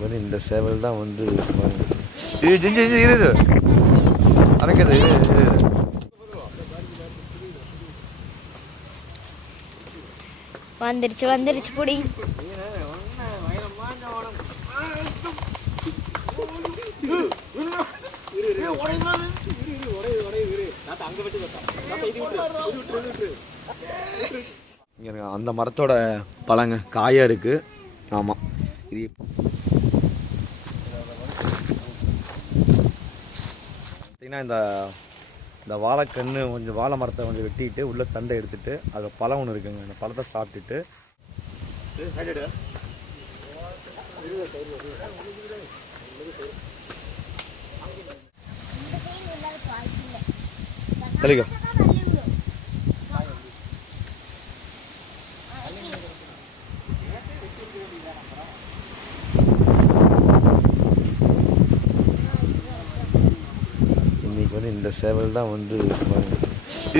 இன்னைக்கு வந்து இந்த சேவல் தான் வந்து இது ஜிஞ்சு இரு. அரைக்கிறது. வந்துருச்சு வந்துருச்சு புடி அந்த மரத்தோட பழங்க காயா இருக்கு ஆமாம் இது பார்த்தீங்கன்னா இந்த இந்த வாழைக்கன்று கொஞ்சம் வாழை மரத்தை கொஞ்சம் வெட்டிட்டு உள்ள தண்டை எடுத்துட்டு அதில் பழம் ஒன்று இருக்குங்க. அந்த பழத்தை சாப்பிட்டுட்டு. தெளிக்கோ இன்னைக்கு வந்து இந்த சேவல் தான் வந்து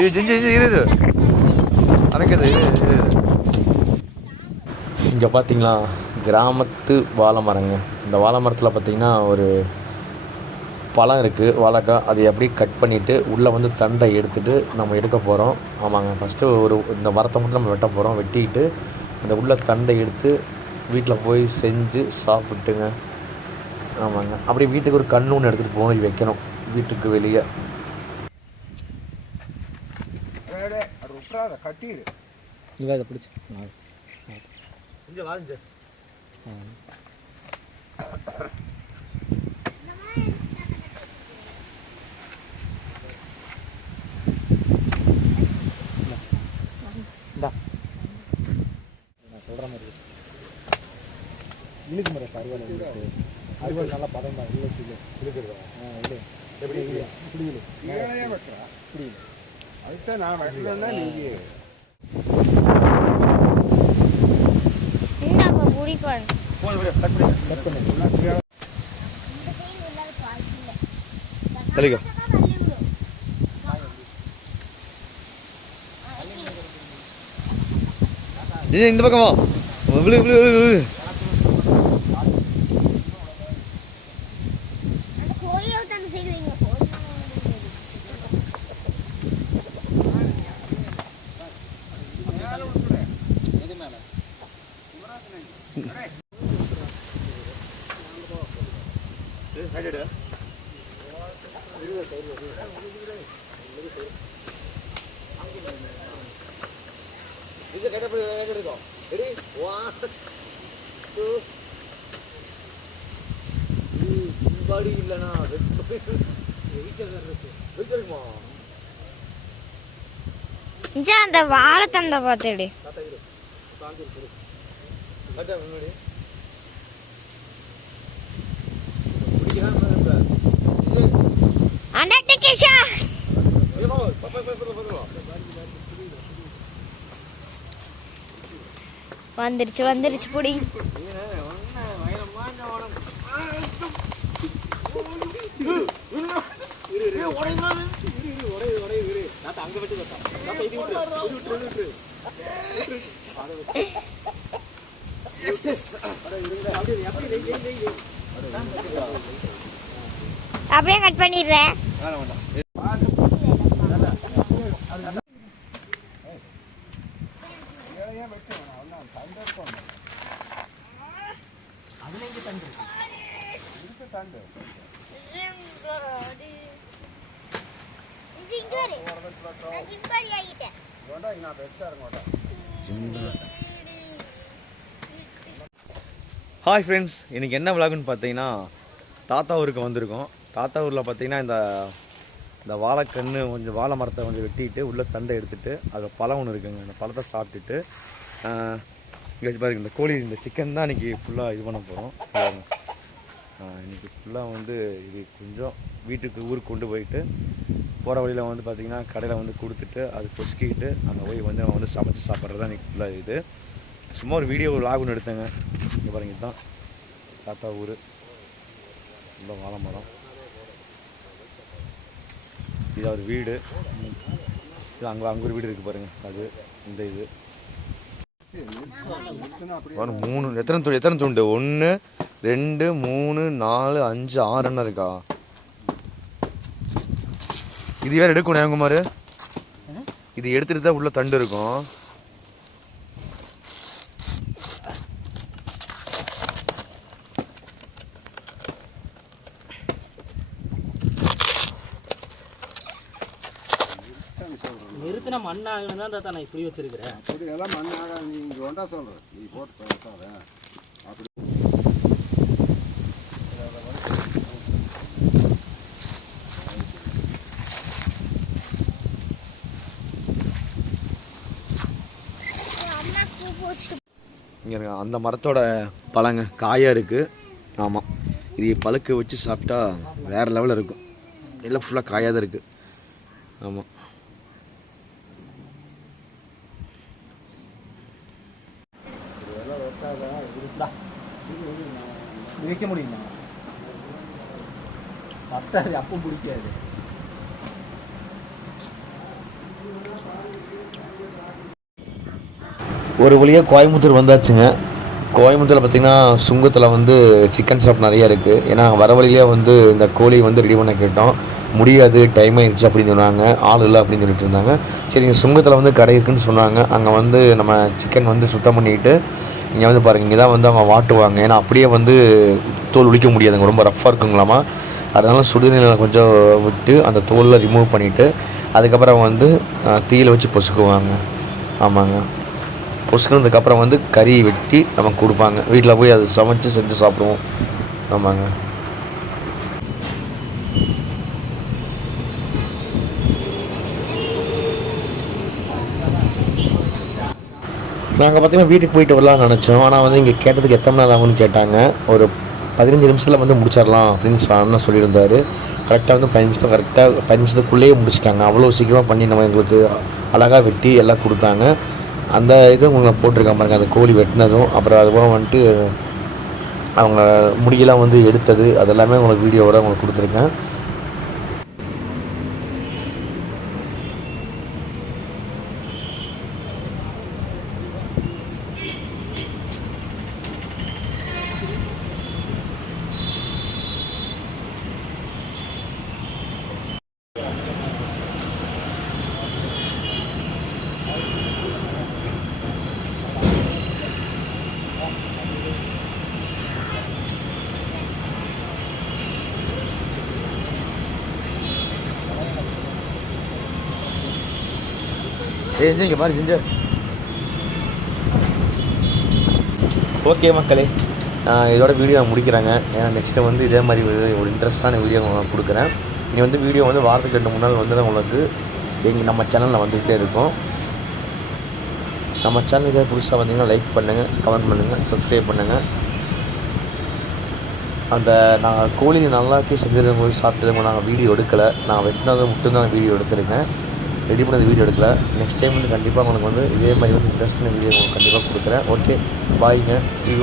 இது இரு. அரைக்கிறது. இங்கே பார்த்தீங்களா கிராமத்து வாழை மரங்க. இந்த வாழை மரத்தில் பார்த்தீங்கன்னா ஒரு பழம் இருக்குது வாழைக்காய். அதை அப்படியே கட் பண்ணிவிட்டு உள்ளே வந்து தண்டை எடுத்துட்டு நம்ம எடுக்க போகிறோம் ஆமாங்க ஃபஸ்ட்டு ஒரு இந்த மரத்தை மட்டும் நம்ம வெட்ட போகிறோம் வெட்டிட்டு அந்த உள்ள தண்டை எடுத்து வீட்டில் போய் செஞ்சு சாப்பிட்டுங்க. ஆமாங்க. அப்படியே வீட்டுக்கு ஒரு கண்ணு ஒன்று எடுத்துகிட்டு போகணும் வைக்கணும். வீட்டுக்கு வெளியே. கட்டிடு இவன் அதை பிடிச்சி. கொஞ்சம் வாங்க சொல்கிற மாதிரி. இழுக்கு முறை அறுவடை இழுக்கு. அறுவடை நல்லா பதம் தான். இழுக்கிறதா? ஆ இழு. எப்படி இழு இப்படி வெட்டுறா இப்படி இழு அதுதான் நான் வெட்டலன்னா நீங்க இந்தாப்பா புடிப்பான் கட் பண்ணு தெளிக்கோ ஜி இந்த பக்கம் வா விழு விழு விழு விழு அந்த கோழியை தானே செய்வீங்க இல்லைண்ணா இஞ்சா அந்த வாழைத்தண்டை பார்த்துடு அண்டர்டேக்கேஷா வந்துருச்சு வந்துருச்சு புடி. அப்படியே கட் பண்ணிடுறேன். நான் பெருசாக இருக்க ஹாய் ஃப்ரெண்ட்ஸ் இன்னைக்கு என்ன விளாகுன்னு பார்த்தீங்கன்னா தாத்தா ஊருக்கு வந்திருக்கோம். தாத்தா ஊரில் பார்த்தீங்கன்னா இந்த இந்த வாழைக்கன்று கொஞ்சம் வாழை மரத்தை கொஞ்சம் வெட்டிட்டு உள்ளே தண்டை எடுத்துகிட்டு அதில் பழம் ஒன்று இருக்குங்க. அந்த பழத்தை சாப்பிட்டுட்டு இங்கே பாருங்க இந்த கோழி இந்த சிக்கன் தான் இன்றைக்கி ஃபுல்லாக இது பண்ண போகிறோம் இன்றைக்கி ஃபுல்லாக வந்து இது கொஞ்சம் வீட்டுக்கு ஊருக்கு கொண்டு போயிட்டு போகிற வழியில் வந்து பார்த்திங்கன்னா கடையில் வந்து கொடுத்துட்டு அது பொசுக்கிட்டு அந்த போய் வந்து நம்ம வந்து சமைச்சு சாப்பிட்றது தான் இன்றைக்கி ஃபுல்லாக இது. சும்மா ஒரு வீடியோ லாக் ஒன்று எடுத்தேங்க. இங்கே பாருங்க இதுதான் தாத்தா ஊர். ரொம்ப வாழை மரம். இது அவர் வீடு. இது அங்கே அங்கே ஒரு வீடு இருக்குது பாருங்க. அது இந்த இது. மூணு எத்தனை துண்டு எத்தனை துண்டு? ஒன்று ரெண்டு மூணு நாலு அஞ்சு ஆறு எண்ணம் இருக்கா? இது வேற எடுக்கணும் ஏங்குமாரு இது எடுத்துட்டு தான் உள்ள தண்டு இருக்கும். நிறுத்தின மண் ஆகணும் தான் தாத்தா நான் இப்படி வச்சிருக்கிறேன். அப்படி எல்லாம் மண்ணாக நீ இங்கே வந்தா சொல்கிறேன் நீ போட்டு அப்படி. இங்கே இருக்க அந்த மரத்தோட பழங்க காயாக இருக்குது ஆமாம் இது பழுக்க வச்சு சாப்பிட்டா வேறு லெவலில் இருக்கும். எல்லாம் ஃபுல்லாக காயாக தான் இருக்குது ஆமாம் வைக்க முடியுமா? பத்தாது அப்போ பிடிக்காது. ஒரு வழியாக கோயம்புத்தூர் வந்தாச்சுங்க. கோயம்புத்தூரில் பார்த்திங்கன்னா சுங்கத்தில் வந்து சிக்கன் ஷாப் நிறைய இருக்குது ஏன்னா வர வழியிலே வந்து இந்த கோழி வந்து ரெடி பண்ண கேட்டோம். முடியாது டைம் ஆயிடுச்சு அப்படின்னு சொன்னாங்க. ஆள் இல்லை அப்படின்னு சொல்லிட்டு இருந்தாங்க. சரிங்க சுங்கத்தில் வந்து கடை இருக்குன்னு சொன்னாங்க. அங்கே வந்து நம்ம சிக்கன் வந்து சுத்தம் பண்ணிட்டு இங்கே வந்து பாருங்கள் இங்கே தான் வந்து அவங்க வாட்டுவாங்க. ஏன்னா அப்படியே வந்து தோல் உளிக்க முடியாதுங்க. ரொம்ப ரஃப்பாக இருக்குங்களாமா? அதனால சுடுதண்ணியில் கொஞ்சம் விட்டு அந்த தோலில் ரிமூவ் பண்ணிவிட்டு அதுக்கப்புறம் வந்து தீயில் வச்சு பொசுக்குவாங்க. ஆமாங்க. பொசுக்கினதுக்கப்புறம் வந்து கறி வெட்டி நமக்கு கொடுப்பாங்க. வீட்டில் போய் அதை சமைச்சு செஞ்சு சாப்பிடுவோம். ஆமாங்க. நாங்கள் பார்த்தீங்கன்னா வீட்டுக்கு போயிட்டு வரலாம்னு நினச்சோம். ஆனால் வந்து இங்கே கேட்டதுக்கு எத்தனை நாள் ஆகும்னு கேட்டாங்க. ஒரு பதினஞ்சு நிமிஷத்தில் வந்து முடிச்சிடலாம் அப்படின்னு சொ- அண்ணன் கரெக்டாக வந்து பதினஞ்சு நிமிஷம் கரெக்டாக பதினஞ்சு நிமிஷத்துக்குள்ளேயே முடிச்சிட்டாங்க. அவ்வளோ சீக்கிரமாக பண்ணி நம்ம எங்களுக்கு அழகாக வெட்டி எல்லாம் கொடுத்தாங்க. அந்த இது உங்களை போட்டிருக்காங்க பாருங்க அந்த கோழி வெட்டினதும். அப்புறம் அதுபோல் வந்துட்டு அவங்க முடியெல்லாம் வந்து எடுத்தது. அதெல்லாமே உங்களுக்கு வீடியோவோட உங்களுக்கு கொடுத்துருக்கேன். ஏய் மாதிரி பாரு ஓகே மக்களே நான் இதோட வீடியோ நான் முடிக்கிறேங்க. ஏன்னா நெக்ஸ்ட்டு வந்து இதே மாதிரி ஒரு இன்ட்ரெஸ்டான வீடியோ நான் கொடுக்குறேன். நீ வந்து வீடியோ வந்து வாரத்துக்கு ரெண்டு மூணு நாள் வந்து தான் உங்களுக்கு எங்கள் நம்ம சேனலில் வந்துக்கிட்டே இருக்கும். நம்ம சேனல் இதே புதுசாக வந்தீங்கன்னா லைக் பண்ணுங்கள் கமெண்ட் பண்ணுங்கள் சப்ஸ்கிரைப் பண்ணுங்கள் அந்த நான் கோழி நல்லாக்கே செஞ்சது போய் சாப்பிட்டது நாங்கள் வீடியோ எடுக்கலை. நான் வெட்டினது மட்டும்தான் வீடியோ எடுத்திருக்கேன். ரெடி பண்ணது வீடியோ எடுக்கல. நெக்ஸ்ட் டைம் வந்து கண்டிப்பாக உங்களுக்கு வந்து இதே மாதிரி வந்து இன்ட்ரெஸ்டிங் வீடியோ உங்களுக்கு கண்டிப்பாக கொடுக்குறேன். ஓகே பாய்ங்க see